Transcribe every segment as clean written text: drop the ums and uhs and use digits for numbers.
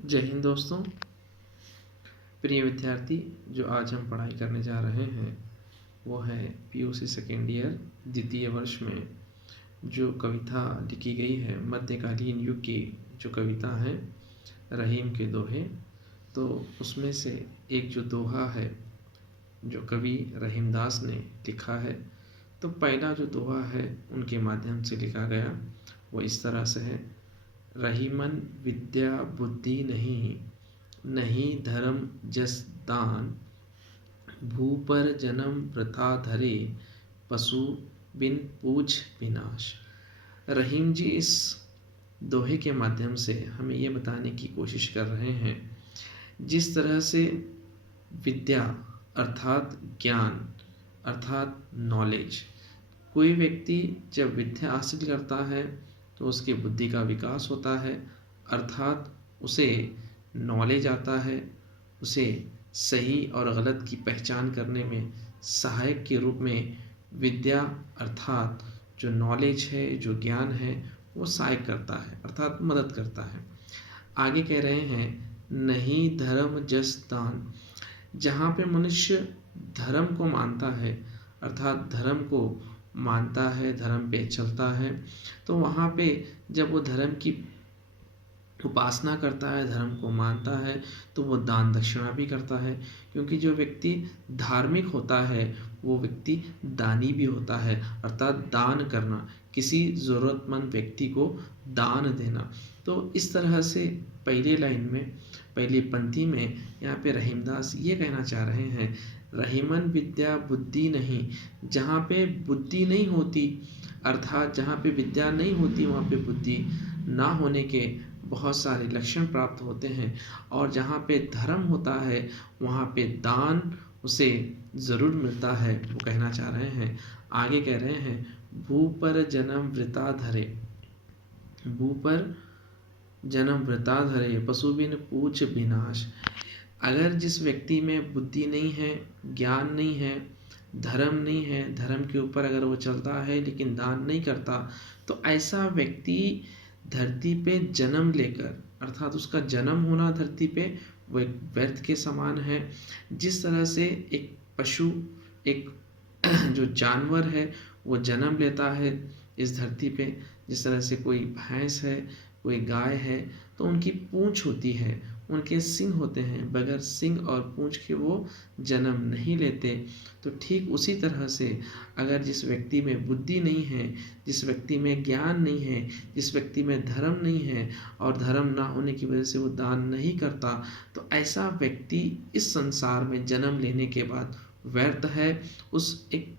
जय हिंद दोस्तों। प्रिय विद्यार्थी, जो आज हम पढ़ाई करने जा रहे हैं वो है पीयूसी सेकेंड ईयर द्वितीय वर्ष में जो कविता लिखी गई है मध्यकालीन युग की जो कविता है रहीम के दोहे। तो उसमें से एक जो दोहा है जो कवि रहीमदास ने लिखा है, तो पहला जो दोहा है उनके माध्यम से लिखा गया वो इस तरह से है। रहीमन विद्या बुद्धि नहीं, नहीं धर्म जस दान, भू पर जन्म वृथा धरे, पशु बिन पूछ विनाश। रहीम जी इस दोहे के माध्यम से हमें ये बताने की कोशिश कर रहे हैं, जिस तरह से विद्या अर्थात ज्ञान अर्थात नॉलेज, कोई व्यक्ति जब विद्या हासिल करता है तो उसकी बुद्धि का विकास होता है, अर्थात उसे नॉलेज आता है, उसे सही और गलत की पहचान करने में सहायक के रूप में विद्या अर्थात जो नॉलेज है, जो ज्ञान है, वो सहायक करता है अर्थात मदद करता है। आगे कह रहे हैं नहीं धर्म जस दान, जहाँ पे मनुष्य धर्म को मानता है अर्थात धर्म को मानता है, धर्म पे चलता है, तो वहाँ पे जब वो धर्म की उपासना करता है, धर्म को मानता है, तो वो दान दक्षिणा भी करता है। क्योंकि जो व्यक्ति धार्मिक होता है वो व्यक्ति दानी भी होता है, अर्थात दान करना, किसी ज़रूरतमंद व्यक्ति को दान देना। तो इस तरह से पहले लाइन में, पहली पंक्ति में यहाँ पे रहीमदास ये कहना चाह रहे हैं, रहीमन विद्या बुद्धि नहीं, जहाँ पे बुद्धि नहीं होती अर्थात जहाँ पे विद्या नहीं होती वहाँ पे बुद्धि ना होने के बहुत सारे लक्षण प्राप्त होते हैं, और जहाँ पे धर्म होता है वहाँ पे दान उसे ज़रूर मिलता है, वो कहना चाह रहे हैं। आगे कह रहे हैं भू पर जन्म वृता धरे, भू पर जन्म वृता धरे, पशु बिन पूछ विनाश। अगर जिस व्यक्ति में बुद्धि नहीं है, ज्ञान नहीं है, धर्म नहीं है, धर्म के ऊपर अगर वो चलता है लेकिन दान नहीं करता, तो ऐसा व्यक्ति धरती पे जन्म लेकर अर्थात उसका जन्म होना धरती पे वो एक व्यर्थ के समान है। जिस तरह से एक पशु, एक जो जानवर है वो जन्म लेता है इस धरती पे, जिस तरह से कोई भैंस है, कोई गाय है, तो उनकी पूंछ होती है, उनके सींग होते हैं, बगैर सींग और पूंछ के वो जन्म नहीं लेते। तो ठीक उसी तरह से अगर जिस व्यक्ति में बुद्धि नहीं है, जिस व्यक्ति में ज्ञान नहीं है, जिस व्यक्ति में धर्म नहीं है और धर्म ना होने की वजह से वो दान नहीं करता, तो ऐसा व्यक्ति इस संसार में जन्म लेने के बाद व्यर्थ है। उस एक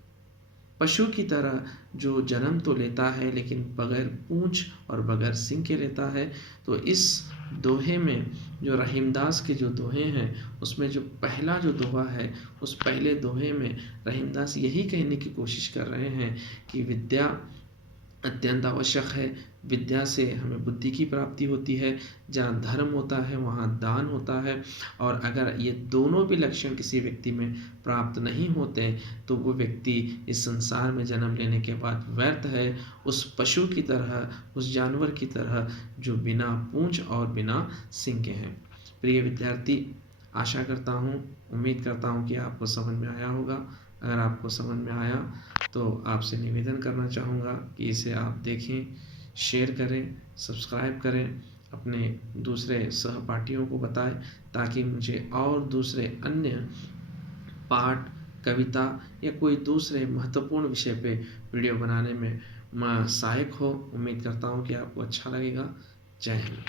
पशु की तरह जो जन्म तो लेता है लेकिन बगैर पूंछ और बगैर सींग के लेता है। तो इस दोहे में जो रहीमदास के जो दोहे हैं उसमें जो पहला जो दोहा है, उस पहले दोहे में रहीमदास यही कहने की कोशिश कर रहे हैं कि विद्या अत्यंत आवश्यक है। विद्या से हमें बुद्धि की प्राप्ति होती है, जहाँ धर्म होता है वहाँ दान होता है, और अगर ये दोनों भी लक्षण किसी व्यक्ति में प्राप्त नहीं होते तो वो व्यक्ति इस संसार में जन्म लेने के बाद व्यर्थ है, उस पशु की तरह, उस जानवर की तरह जो बिना पूंछ और बिना सींग के हैं। प्रिय विद्यार्थी, आशा करता हूँ, उम्मीद करता हूँ कि आपको समझ में आया होगा। अगर आपको समझ में आया तो आपसे निवेदन करना चाहूँगा कि इसे आप देखें, शेयर करें, सब्सक्राइब करें, अपने दूसरे सहपाठियों को बताएं, ताकि मुझे और दूसरे अन्य पाठ, कविता या कोई दूसरे महत्वपूर्ण विषय पे वीडियो बनाने में सहायक हो। उम्मीद करता हूँ कि आपको अच्छा लगेगा। जय हिंद।